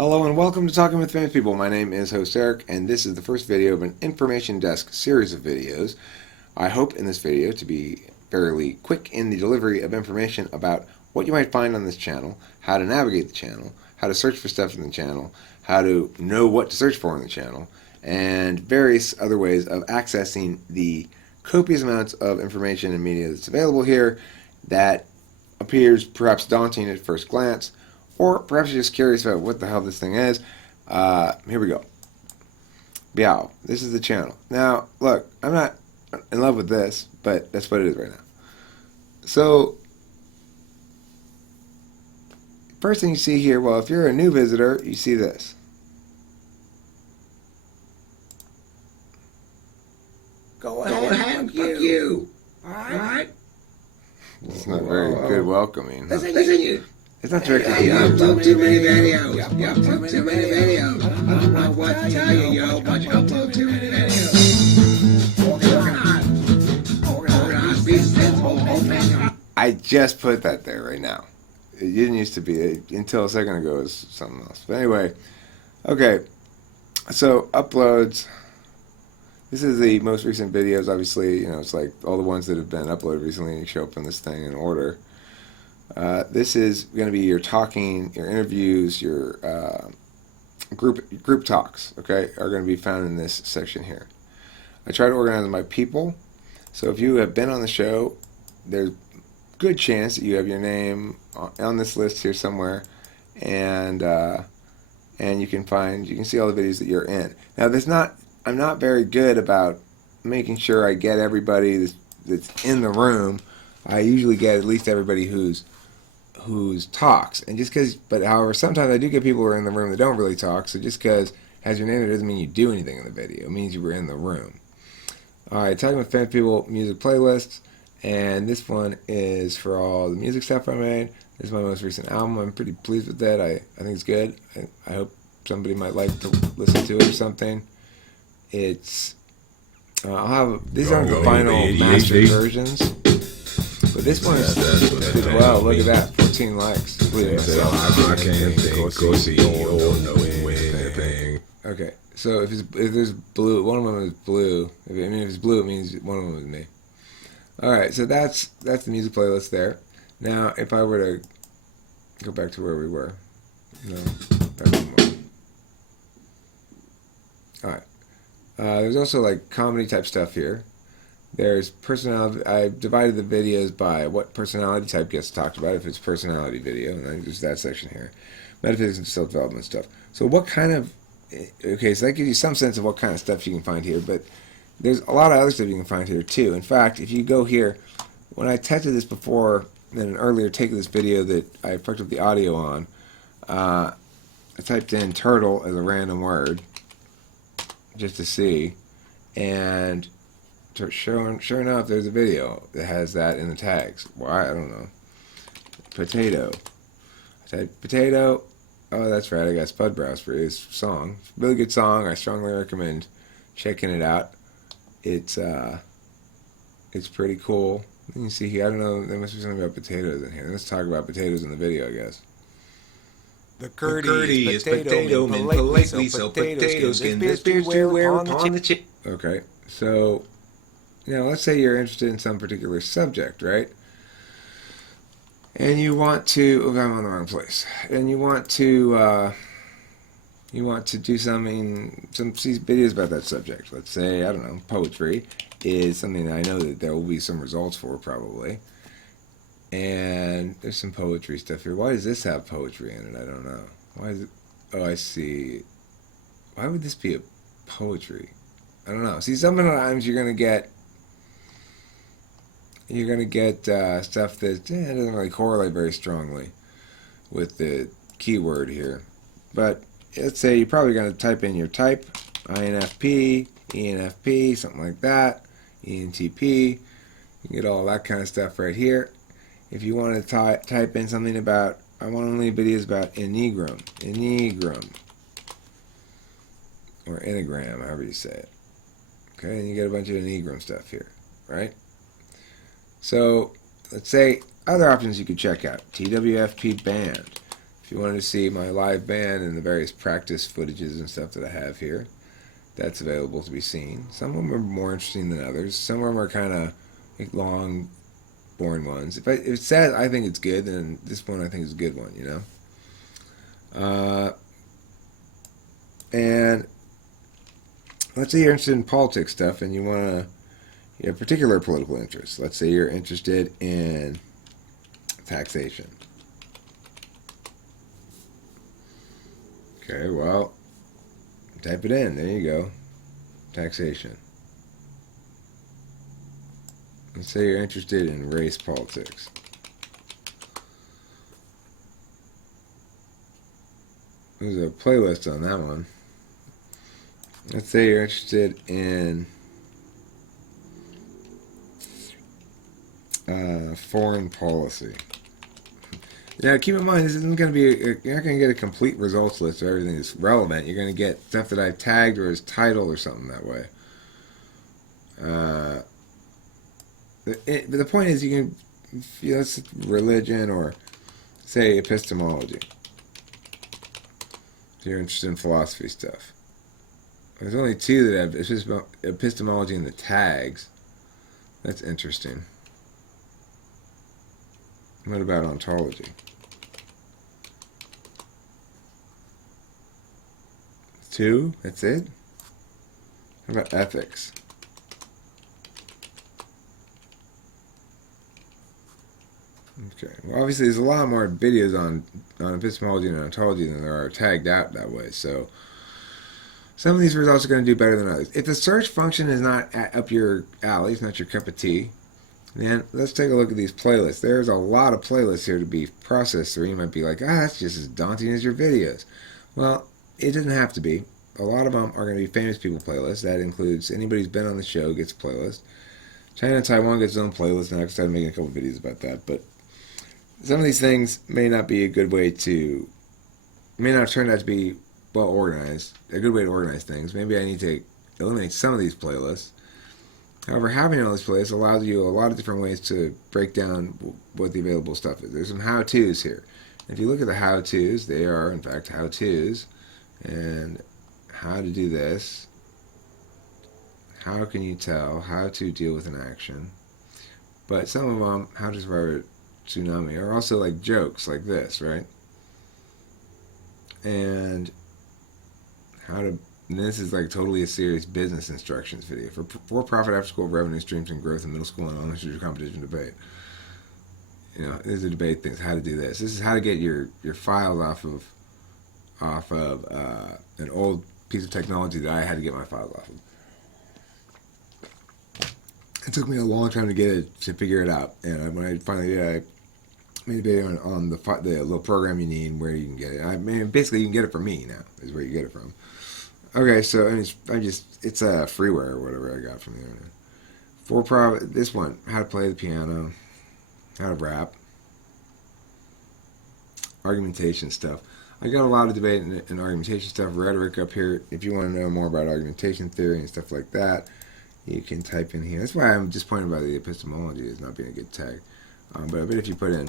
Hello and welcome to Talking with Famous People. My name is host Eric, and this is the first video of an Information Desk series of videos. I hope in this video to be fairly quick in the delivery of information about what you might find on this channel, how to navigate the channel, how to search for stuff in the channel, how to know what to search for in the channel, and various other ways of accessing the copious amounts of information and media that's available here that appears perhaps daunting at first glance, or perhaps you're just curious about what the hell this thing is. Here we go. Biao. This is the channel. Now, look, I'm not in love with this, but that's what it is right now. So, first thing you see here, well, if you're a new visitor, you see this. Go ahead, fuck you. Alright? It's not very good welcoming. Listen, it's not directed to you. You've uploaded too many videos. You've uploaded too many videos. I don't know what to tell you, yo, but you upload too many videos. Organize. Be simple. Open. I just put that there right now. It didn't used to be. Until a second ago it was something else. But anyway, okay. So uploads. This is the most recent videos. Obviously, you know, it's like all the ones that have been uploaded recently. You show up in this thing in order. This is going to be your talking, your interviews, your group talks, okay, are going to be found in this section here. I try to organize my people, so if you have been on the show, there's a good chance that you have your name on this list here somewhere, and you can see all the videos that you're in. Now, I'm not very good about making sure I get everybody that's in the room. I usually get at least everybody who's talks, and but however, sometimes I do get people who are in the room that don't really talk, so just because it has your name, it doesn't mean you do anything in the video. It means you were in the room. Alright, Talking with Famous People music playlists, and this one is for all the music stuff I made. This is my most recent album. I'm pretty pleased with that. I think it's good. I hope somebody might like to listen to it or something. It's these aren't the final mastered versions. But this one is well. Look at that, 14 likes. Okay, so if there's blue, one of them is blue. If it's blue, it means one of them is me. All right, so that's the music playlist there. Now, if I were to go back to where we were, back one more. All right, there's also like comedy type stuff here. There's personality. I divided the videos by what personality type gets talked about. If it's personality video, and then there's that section here. Metaphysics and self-development stuff. So what kind of, okay, so that gives you some sense of what kind of stuff you can find here, but there's a lot of other stuff you can find here too. In fact, if you go here, when I tested this before in an earlier take of this video that I fucked up the audio on, I typed in turtle as a random word just to see, and sure enough, there's a video that has that in the tags. Why? I don't know. Potato. I typed potato. Oh, that's right. I got Spud Browse for his song. Really good song. I strongly recommend checking it out. It's pretty cool. You can see here. I don't know. There must be something about potatoes in here. Let's talk about potatoes in the video, I guess. The Curdy is potato men politely, so potato skin this bears to wear upon the chip. Okay, so now let's say you're interested in some particular subject, right? And you want to, oh, I'm on the wrong place. And you want to do some videos about that subject. Let's say, I don't know, poetry is something that I know that there will be some results for probably. And there's some poetry stuff here. Why does this have poetry in it? I don't know. Why is it? Oh, I see. Why would this be a poetry? I don't know. See, sometimes you're gonna get stuff that doesn't really correlate very strongly with the keyword here. But let's say you're probably gonna type in your type, INFP, ENFP, something like that, ENTP. You can get all that kind of stuff right here. If you want to type in something about, I want only videos about Enneagram, or Enneagram, however you say it. Okay, and you get a bunch of Enneagram stuff here, right? So, let's say other options you could check out. TwFP band. If you wanted to see my live band and the various practice footages and stuff that I have here, that's available to be seen. Some of them are more interesting than others. Some of them are kind of like long, boring ones. If it says I think it's good, then this one I think is a good one, you know? And let's say you're interested in politics stuff and you have particular political interests. Let's say you're interested in taxation. Okay, well, type it in. There you go. Taxation. Let's say you're interested in race politics. There's a playlist on that one. Let's say you're interested in foreign policy. Now, keep in mind, this isn't going to be, you're not going to get a complete results list of everything that's relevant. You're going to get stuff that I've tagged or is titled or something that way. But the point is, you can, it's religion or, say, epistemology. If you're interested in philosophy stuff. There's only two that have epistemology in the tags. That's interesting. What about ontology? Two? That's it? How about ethics? Okay. Well, obviously, there's a lot more videos on epistemology and ontology than there are tagged out that way. So, some of these results are going to do better than others. If the search function is not up your alley, it's not your cup of tea, then let's take a look at these playlists. There's a lot of playlists here to be processed through. You might be like, that's just as daunting as your videos. Well, it doesn't have to be. A lot of them are going to be famous people playlists. That includes anybody who's been on the show gets a playlist. China and Taiwan gets its own playlist, and I've started making a couple videos about that. But some of these things may not be a good way to, may not turn out to be well organized, a good way to organize things. Maybe I need to eliminate some of these playlists. However, having all these playlists allows you a lot of different ways to break down what the available stuff is. There's some how-tos here. If you look at the how-tos, they are, in fact, how-tos. And how to do this. How can you tell? How to deal with an action. But some of them, how to survive a tsunami, are also like jokes like this, right? And how to, and this is like totally a serious business instructions video for profit after school revenue streams and growth in middle school and elementary competition debate. You know, there's a debate things, how to do this. This is how to get your files off of an old piece of technology that I had to get my files off of. It took me a long time to figure it out, and when I finally did, I made a video on the little program you need, where you can get it. I mean, basically, you can get it from me now. Is where you get it from. Okay, so it's a freeware or whatever I got from the internet. For profit, this one, how to play the piano, how to rap, argumentation stuff. I got a lot of debate and argumentation stuff, rhetoric up here. If you want to know more about argumentation theory and stuff like that, you can type in here. That's why I'm disappointed by the epistemology as not being a good tag. But I bet if you put in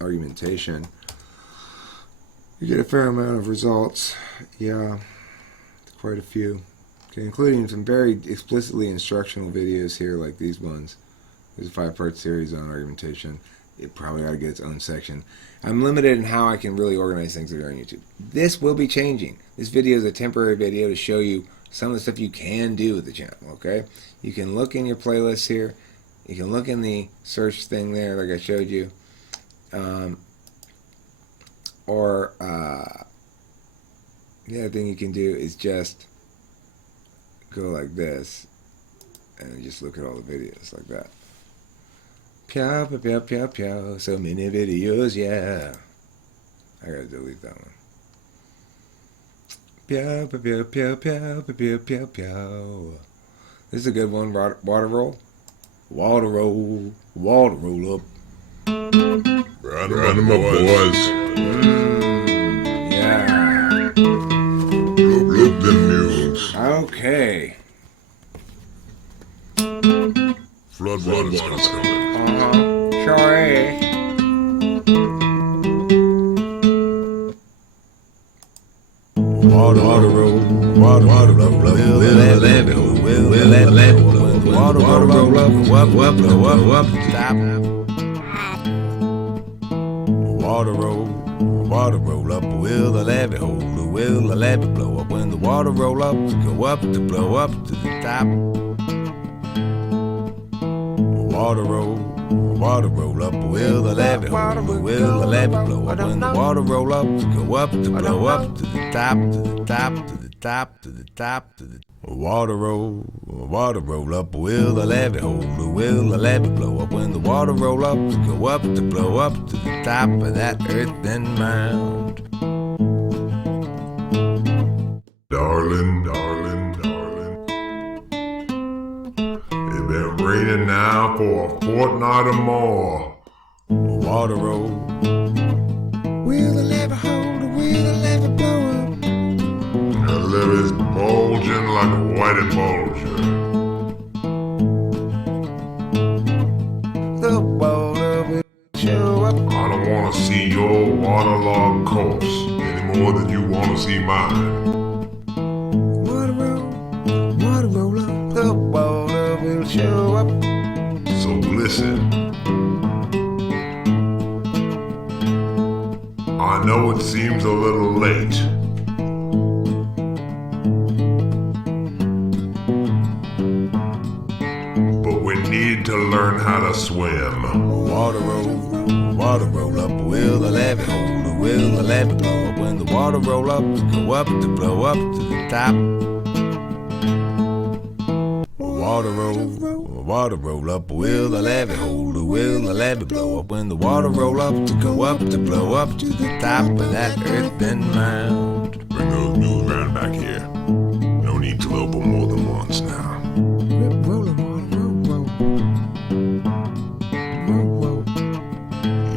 argumentation, you get a fair amount of results. Yeah, quite a few. Okay, including some very explicitly instructional videos here, like these ones. There's a 5-part series on argumentation. It probably ought to get its own section. I'm limited in how I can really organize things that are on YouTube. This will be changing. This video is a temporary video to show you some of the stuff you can do with the channel, okay? You can look in your playlists here. You can look in the search thing there, like I showed you. The other thing you can do is just go like this and just look at all the videos like that. Pew, pew, pew, pew, pew. So many videos, yeah. I gotta delete that one. Pew, pew, pew, pew, pew, pew, pew, pew. This is a good one. Water roll. Water roll. Water roll up. Run 'em up, boys. Yeah. Look them mules. Okay. Floodwater's coming. Sure is. Water roll, water roll up, will the levee hold, will the levee hold. When the water roll up, go up, blow up, stop. Water roll up, will the levee hold, will the levee blow up. When the water roll up, go up to blow up to the top. Water roll up, will the levee hold, will the levee blow up. When the water roll up, go up to blow up to the top, to the top, to the top, to the top, to the water roll up, will the levee hold, will the levee blow up. When the water roll up, go up to blow up to the top of that earthen mound. Darling, it's been raining now for a fortnight or more. Water roll, Will the levee hold, will the levee blow up? The levee's bulging like a whitey bulger. the water will show up. I don't want to see your waterlogged course any more than you want to see mine. Water roll up. The water will show up. So listen. I know it seems a little late, but we need to learn how to swim. Water roll up, will the levee hold, will the levee blow up. When the water roll up, go up to blow up to the top. Water roll up, will the levee hold, will the levee blow up. When the water roll up, to go up to blow up to the top of that earthen mound. Bring those mules round back here. No need to open more than once now. Roll 'em, water, roll.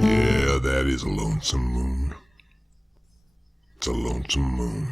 Yeah, that is a lonesome moon. It's a lonesome moon.